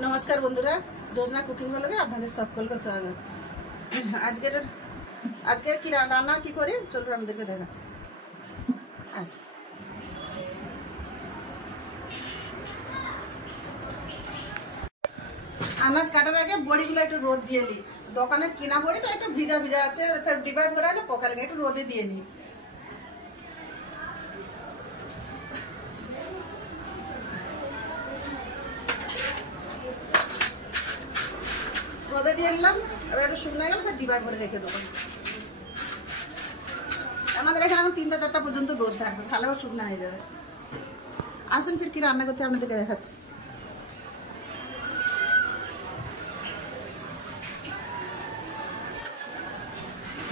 नमस्कार बंधुरा जोजना कुकिंग ब्लगे आपनादेर सकलके स्वागत। आजके कि रान्ना कि करी चलुन आमादेरके देखाচ্ছি। আনাজ কাটার আগে বড়িগুলো একটু রোদ দিয়ে নি। দোকানের কিনা বড়ি তো একটু ভিজা ভিজা আছে, ফের ডিবাই ভরা না পকা লাগে, একটু রোদে দিয়ে নি। রোদে দিয়ে নিলাম, এবার একটু শুকনো গেল ফের ডিবাই ভরে রেখে দেবো। আমাদের এখানে 3টা-4টা পর্যন্ত রোদ থাকবে, তাহলেও শুকনো হয়ে যাবে। আসুন ফির কি রান্না করতে আপনাদেরকে দেখাচ্ছি।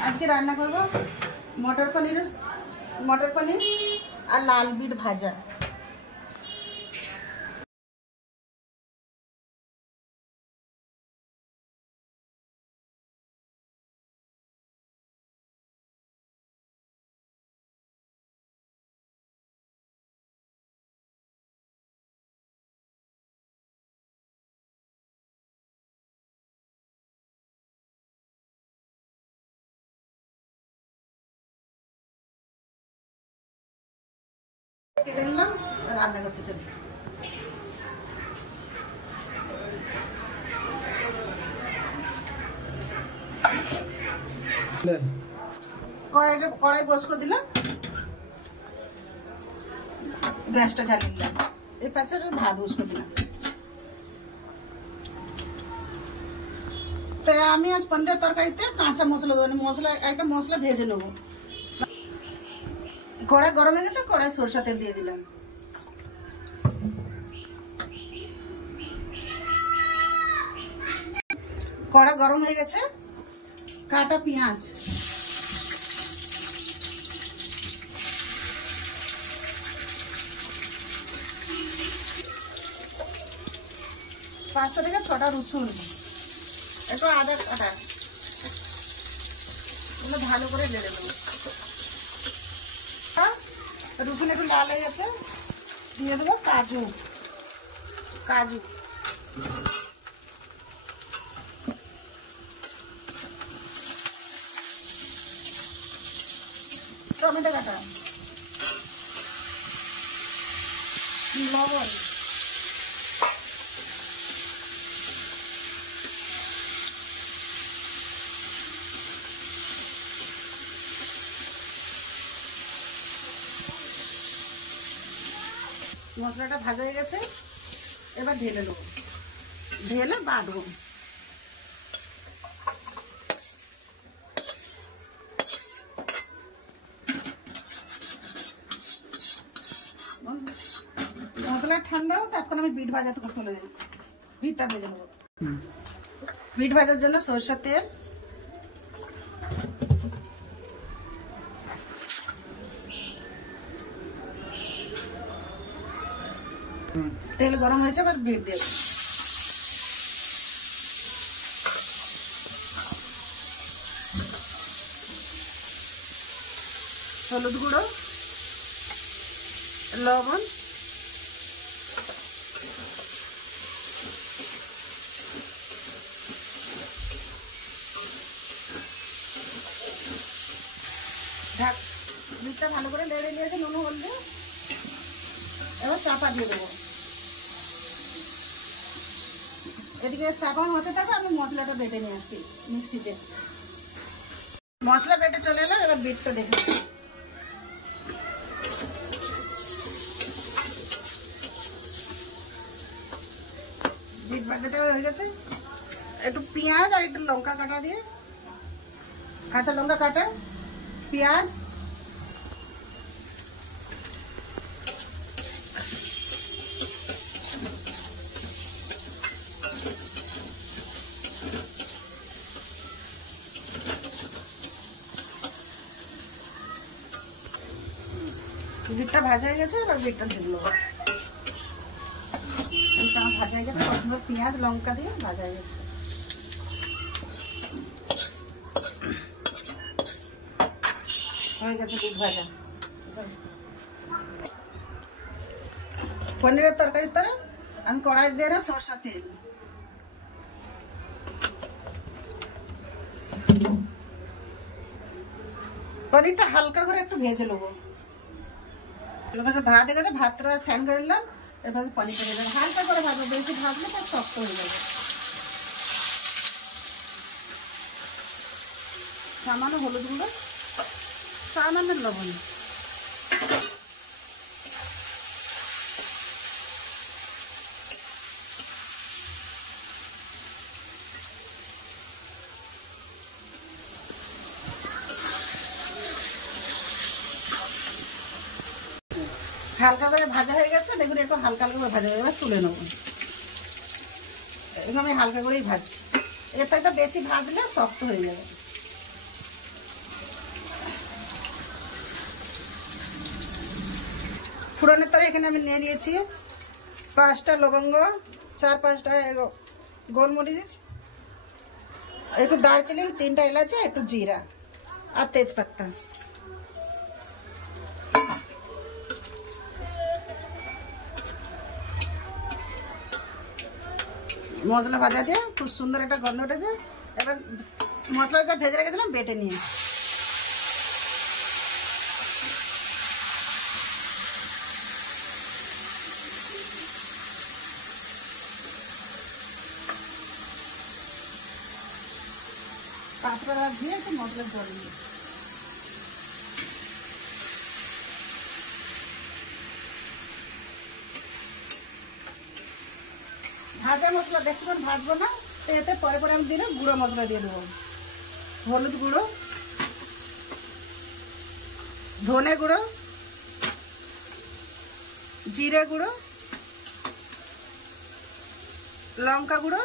আজকে রান্না করব মটর পনির আর লাল বিট ভাজা। কেটে নিলাম, রান্না করতে চলি। কড়াই বস করে দিলাম, গ্যাসটা জ্বালিয়ে দিলাম, এই পাশে ভাত বস করে দিলাম। তো আমি আজ পনিরের তরকারিতে কাঁচা মশলা দেবো, একটা মশলা ভেজে নেবো। কড়াই গরম হয়ে গেছে, কড়াই সরষা তেল দিয়ে দিলাম। কড়া গরম হয়ে গেছে, কাটা পেঁয়াজ, পাঁচটা থেকে 6টা রসুন, একটু আদা কাটা, ভালো করে ঢেলে দেবো। রসুন একটু লাল হয়ে গেছে, দিয়ে দেবো কাজু, টমেটো কাটা, লবণ, মশলাটা ভাজা হয়ে গেছে, এবার ঢেলে নেবো, ঢেলে বাটবো। মশলা ঠান্ডাও তখন আমি বিট ভাজাতে তুলে দিই, বিটটা ভেজে নেবো। বিট ভাজার জন্য সরষের তেল, তেল গরম হয়েছে, এবার বিট দিয়ে হলুদ গুঁড়ো, লবণ, বিটটা ভালো করে লেড়ে নিয়েছে নুন হলদে, এবার চাপা দিয়ে দেবো। এদিকে চাপা হতে থাকবে, আমি মশলাটা বেটে নিয়ে আসছি মিক্সিতে। মশলা বেটে চলে এলাম, এবার বিটটা দেখে বিট ভাজাটা হয়ে গেছে। একটু পেঁয়াজ আর একটু লঙ্কা কাটা দিয়ে, কাঁচা লঙ্কা কাটা, পেঁয়াজ, বিটটা ভাজা হয়ে গেছে, এবার বিটটা ঢেলে ভাজা হয়ে গেছে, প্রথমে পেঁয়াজ লঙ্কা দিয়ে ভাজা হয়ে গেছে। হয়ে গেছে বিট ভাজা। পনিরের তরকারির তরে আমি কড়াই দিয়ে না সরষের তেল পনিরটা হালকা করে একটু ভেজে নেবো। এবার ভাত হয়ে গেছে, ভাতটা ফ্যান করে নিলাম। এবার পনিরটা ভেজে দেবো, হালকা করে ভাজবো, বেশি ভাজলে তার শক্ত হয়ে যাবে। সামান্য হলুদ গুঁড়ো, সামান্য লবণ। হালকা করে ভাজা হয়ে গেছে, দেখুন একটু হালকা হালকা করে ভাজা হয়ে এবার তুলে নেবো। এরকম আমি হালকা করেই ভাজছি, এর থেকে বেশি ভাজলে শক্ত হয়ে যাবে। ফোড়নের তরে এখানে আমি নিয়ে নিয়েছি 5টা লবঙ্গ, 4-5টা গোলমরিচ, একটু দারচিনি, 3টা এলাচি, একটু জিরা আর তেজপাতা। মশলা ভাজা দিয়ে খুব সুন্দর একটা গন্ধ উঠেছে। এবার মশলাটা ভেজে রেখেছিলাম বেটে নিয়ে পাঁচটা দিয়ে একটু মশলা জল দিয়ে ভাজা মশলা বেশিক্ষণ ভাজবো না, এতে পরে পরে আমি দিলে গুঁড়ো মশলা দিয়ে দেবো। হলুদ গুঁড়ো, ধনে গুঁড়ো, জিরে গুঁড়ো, লঙ্কা গুঁড়ো,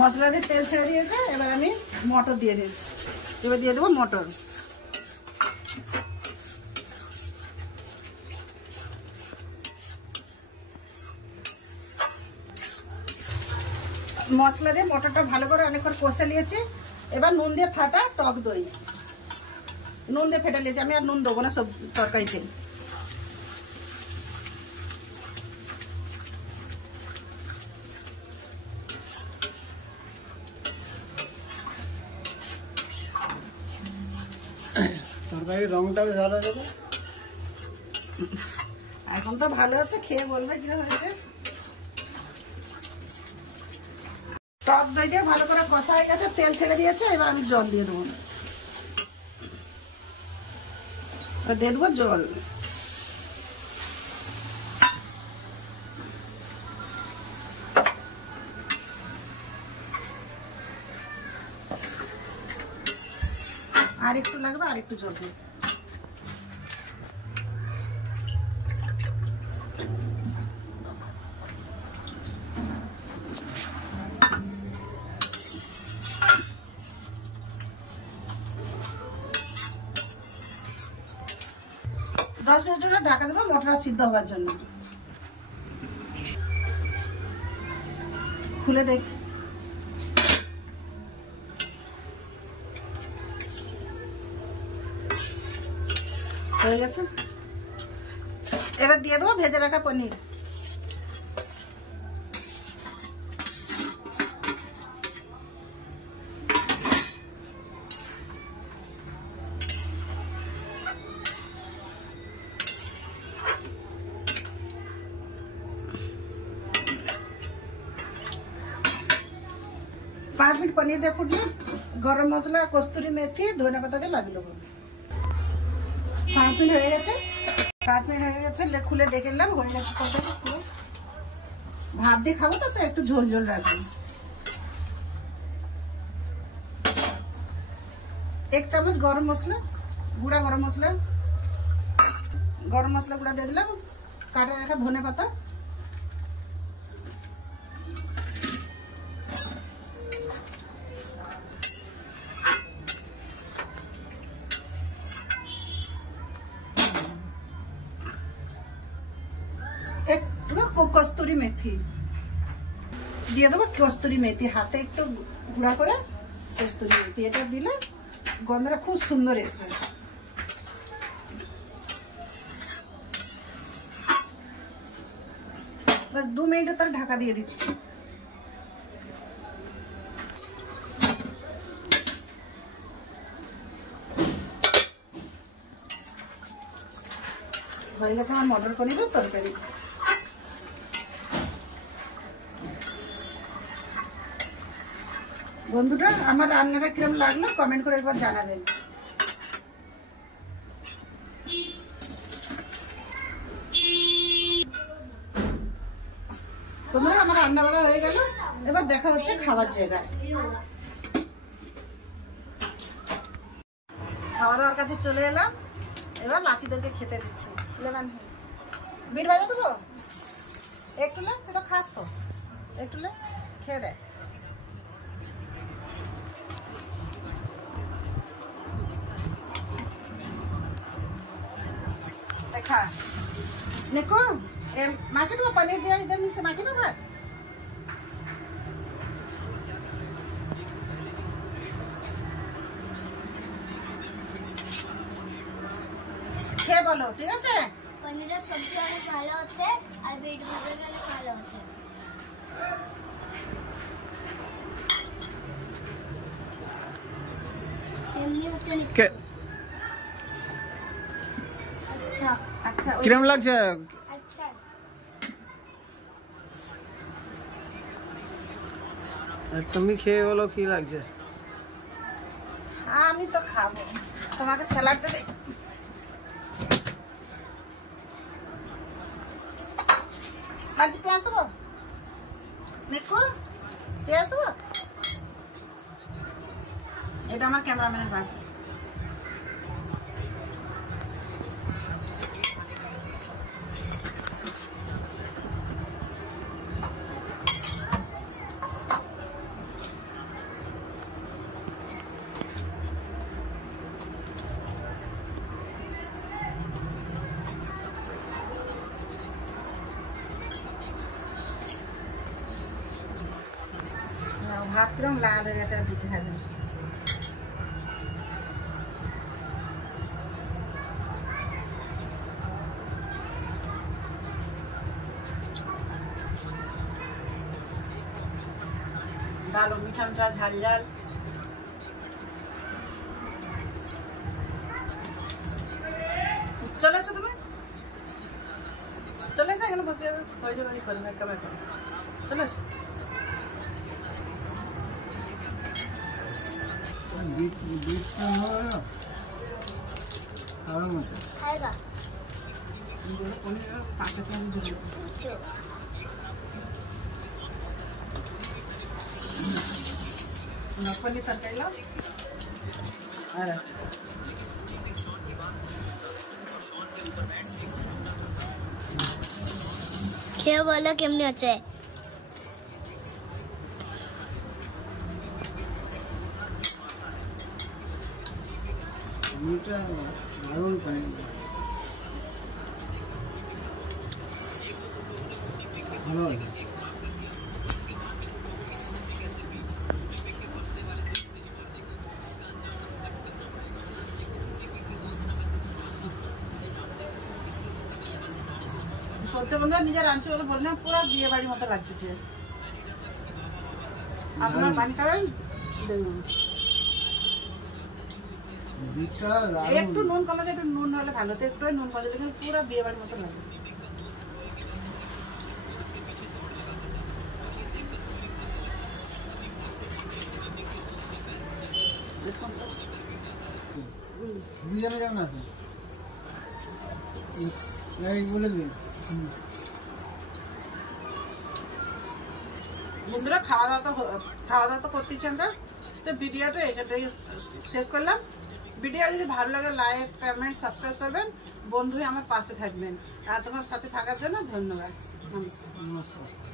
মশলা দিয়ে তেল ছেড়ে দিয়েছে। এবার আমি মটর দিয়ে দিই, এবার দিয়ে দেবো মটর। মশলা দিয়ে মটরটা ভালো করে অনেকক্ষণ কষে নিয়েছি। এবার নুন দিয়ে ফাটা টক দই, নুন দিয়ে ফেটে নিয়েছি। আমি আর নুন দেবো না সব তরকারিতে। তরকারির রংটা বেশ ভালো হয়েছে। এখন তো ভালো আছে, খেয়ে বলবে কিরকম হয়েছে। টক দই দিয়ে ভালো করে কষা হয়ে গেছে, তেল ছেড়ে দিয়েছে। এবার আমি জল দিয়ে দেবো, দিয়ে দেবো জল। আর একটু লাগবে, আর একটু জল দিয়ে। দশ মিনিট জন্য ঢাকা দেবো মটরটা সিদ্ধ হওয়ার জন্য। খুলে দেখ, হয়ে গেছে। এবার দিয়ে দেবো ভেজে রাখা পনির। 5 मिनट पनीर दे फुटले गरम मसला कस्तूरी मेथी धनिया पाता দিয়ে লাগিয়ে দেব। 5 मिनट হয়ে গেছে, 5 मिनट হয়ে গেছে, খুলে দেখলাম হয়ে গেছে। পুরো ভাত দিয়ে খাবো তো একটু ঝোল ঝোল রাখবেন। 1 চামচ গরম মশলা গুঁড়া, গরম মশলা গুঁড়া দিয়ে দিলাম, কাটা রাখা ধনিয়া পাতা, कस्तूरी मेथी दिए देव। कस्तूरी मेथी हाथे एक गुड़ा करे कस्तूरी मेथी एटा दिले गंधटा खूब सुंदर আসবে। बस 2 मिनट तक ढाका দিয়ে দিচ্ছি। হয়ে গেছে আমার মটর পনিরের তরকারি। বন্ধুরা আমার রান্নাটা কিরকম লাগলো কমেন্ট করে একবার জানাবেন। বন্ধুরা আমার রান্না বাড়া হয়ে গেল, এবার দেখা হচ্ছে খাবার জায়গায়। খাওয়া দাওয়ার কাছে চলে এলাম, এবার লাকিদেরকে খেতে দিচ্ছি। বিট বাজা দেবো একটু লে, তুই তো খাস তো, একটু লে খেয়ে দেয়। खा देखो माँ के तो पनीर दिया इधर में से माँ के ना भात खे बोलो ठीक है पनीर सब्जी वाले ভালো আছে আর বিট ভাজা वाले ভালো আছে কেমনি হচ্ছে নাকি अच्छा কিরম লাগছে? আচ্ছা তুমি খেয়ে বলো কি লাগছে। আমি তো খাবো, তোমাকে স্যালাড দে। মাঝে পেঁয়াজ দেবো, দেখো পেঁয়াজ দেবো। এটা আমার ক্যামেরাম্যানের ভাগ। ভাত কিরম লাল হয়ে গেছে পিঠে খাই ভালো মিঠা মিঠা ঝাল ঝাল। চলে এসো, তুমি চলে এসো, এখানে বসে যাবে, হয়ে যাবে করে মেকআপ করে চলে এসো। खाएगा पनीर तरकारी लो। খেয়ে বলো কেমনি হচ্ছে। এটা দারুণ পানি ভালো লাগে। সত্যি বন্ধুরা নিজের রাঁধছে বলে বলে না, পুরো বিয়ে বাড়ির মতো লাগতেছে। আপনার পানি খাবেন দেখুন, একটু নুন কমে যায়, একটু নুন হলে ভালো তো, একটু নুন কমে যায়, পুরো বিয়ে বাড়ির মতো লাগে। দুজনে যেমন আছে বলে দিন। বন্ধুরা খাওয়া দাওয়া তো করতেছি আমরা, তো ভিডিওটা এখানটাই শেষ করলাম। ভিডিও যদি ভালো লাগে লাইক কমেন্ট সাবস্ক্রাইব করবেন, বন্ধু আমার পাশে থাকবেন। আর তোমার সাথে থাকার জন্য ধন্যবাদ। নমস্কার।